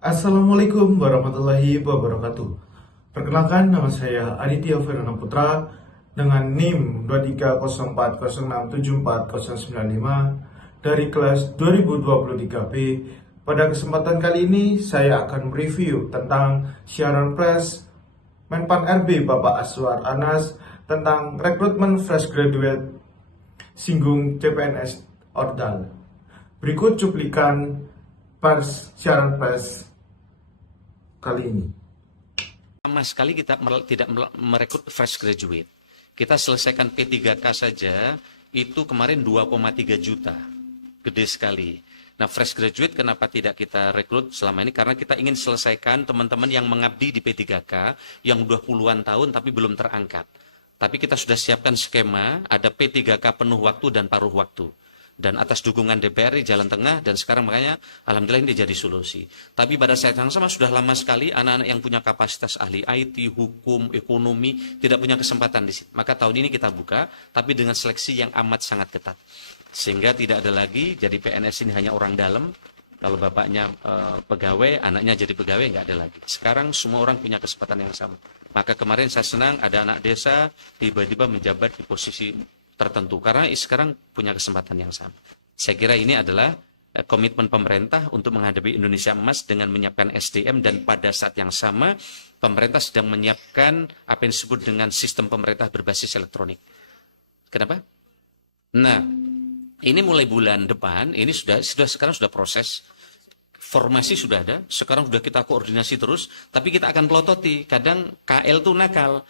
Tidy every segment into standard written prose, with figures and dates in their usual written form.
Assalamualaikum warahmatullahi wabarakatuh. Perkenalkan, nama saya Aditya Firana Putra dengan NIM 23040674095 dari kelas 2023B. Pada kesempatan kali ini saya akan mereview tentang siaran pers Menpan RB Bapak Aswar Anas tentang rekrutmen fresh graduate singgung CPNS Ordal. Berikut cuplikan siaran pers kali ini. Sama sekali kita tidak merekrut fresh graduate. Kita selesaikan P3K saja, itu kemarin 2,3 juta. Gede sekali. Nah, fresh graduate kenapa tidak kita rekrut selama ini? Karena kita ingin selesaikan teman-teman yang mengabdi di P3K, yang udah puluhan tahun tapi belum terangkat. Tapi kita sudah siapkan skema, ada P3K penuh waktu dan paruh waktu. Dan atas dukungan DPR di jalan tengah, dan sekarang makanya alhamdulillah ini jadi solusi. Tapi pada saat yang sama sudah lama sekali anak-anak yang punya kapasitas ahli IT, hukum, ekonomi tidak punya kesempatan di sini. Maka tahun ini kita buka, tapi dengan seleksi yang amat sangat ketat. Sehingga tidak ada lagi jadi PNS ini hanya orang dalam. Kalau bapaknya pegawai, anaknya jadi pegawai, nggak ada lagi. Sekarang semua orang punya kesempatan yang sama. Maka kemarin saya senang ada anak desa tiba-tiba menjabat di posisi tertentu karena sekarang punya kesempatan yang sama. Saya kira ini adalah komitmen pemerintah untuk menghadapi Indonesia Emas dengan menyiapkan SDM, dan pada saat yang sama pemerintah sedang menyiapkan apa yang disebut dengan sistem pemerintah berbasis elektronik. Kenapa? Nah, ini mulai bulan depan ini sekarang sudah proses. Formasi sudah ada, sekarang sudah kita koordinasi terus, tapi kita akan pelototi. Kadang KL tuh nakal,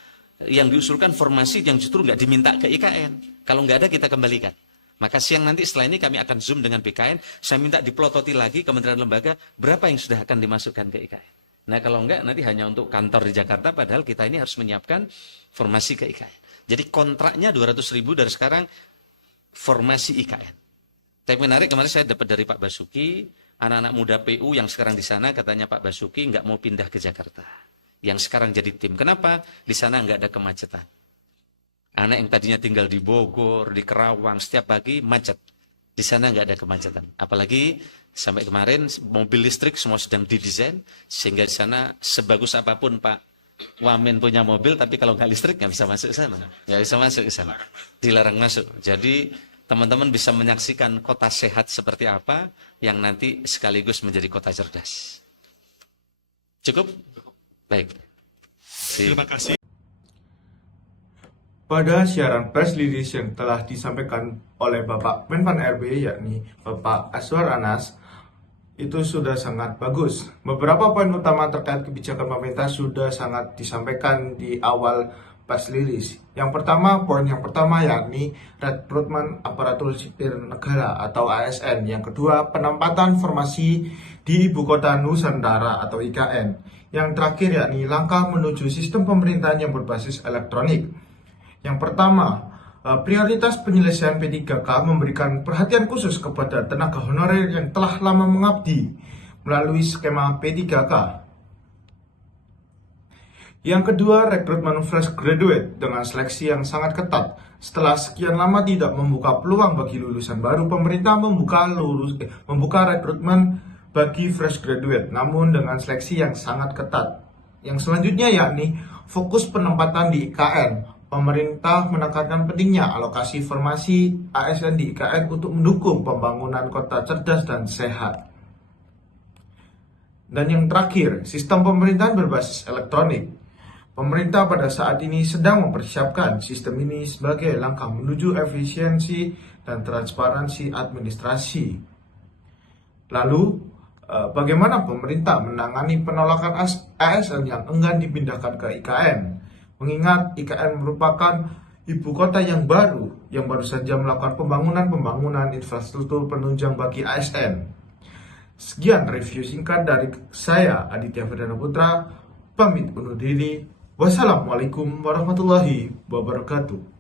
yang diusulkan formasi yang justru nggak diminta ke IKN. Kalau nggak ada kita kembalikan. Maka siang nanti setelah ini kami akan zoom dengan BKN, saya minta dipelototi lagi kementerian lembaga berapa yang sudah akan dimasukkan ke IKN. Nah kalau nggak nanti hanya untuk kantor di Jakarta, padahal kita ini harus menyiapkan formasi ke IKN. Jadi kontraknya 200.000 dari sekarang formasi IKN. Tapi menarik, kemarin saya dapat dari Pak Basuki, anak-anak muda PU yang sekarang di sana, katanya Pak Basuki nggak mau pindah ke Jakarta. Yang sekarang jadi tim. Kenapa? Di sana nggak ada kemacetan. Anak yang tadinya tinggal di Bogor, di Kerawang, setiap pagi macet. Di sana nggak ada kemacetan. Apalagi sampai kemarin mobil listrik semua sedang didesain, sehingga di sana sebagus apapun Pak Wamen punya mobil, tapi kalau nggak listrik nggak bisa masuk ke sana. Nggak bisa masuk ke sana. Dilarang masuk. Jadi teman-teman bisa menyaksikan kota sehat seperti apa yang nanti sekaligus menjadi kota cerdas. Cukup? Baik. Terima kasih. Pada siaran press release yang telah disampaikan oleh Bapak Menpan RB, yakni Bapak Aswar Anas, itu sudah sangat bagus. Beberapa poin utama terkait kebijakan pemerintah sudah sangat disampaikan di awal press release. Poin yang pertama yakni rekrutmen aparatur sipil negara atau ASN. Yang kedua, penempatan formasi di Ibu Kota Nusantara atau IKN. Yang terakhir yakni langkah menuju sistem pemerintahan yang berbasis elektronik. Yang pertama, prioritas penyelesaian P3K memberikan perhatian khusus kepada tenaga honorer yang telah lama mengabdi melalui skema P3K. Yang kedua, rekrutmen fresh graduate dengan seleksi yang sangat ketat. Setelah sekian lama tidak membuka peluang bagi lulusan baru, pemerintah membuka rekrutmen bagi fresh graduate, namun dengan seleksi yang sangat ketat. Yang selanjutnya yakni fokus penempatan di IKN. Pemerintah menekankan pentingnya alokasi formasi ASN di IKN untuk mendukung pembangunan kota cerdas dan sehat. Dan yang terakhir, sistem pemerintahan berbasis elektronik. Pemerintah pada saat ini sedang mempersiapkan sistem ini sebagai langkah menuju efisiensi dan transparansi administrasi. Lalu, bagaimana pemerintah menangani penolakan ASN yang enggan dipindahkan ke IKN? Mengingat IKN merupakan ibu kota yang baru saja melakukan pembangunan infrastruktur penunjang bagi ASN. Sekian review singkat dari saya, Aditya Firana Putra, pamit undur diri. Wassalamualaikum warahmatullahi wabarakatuh.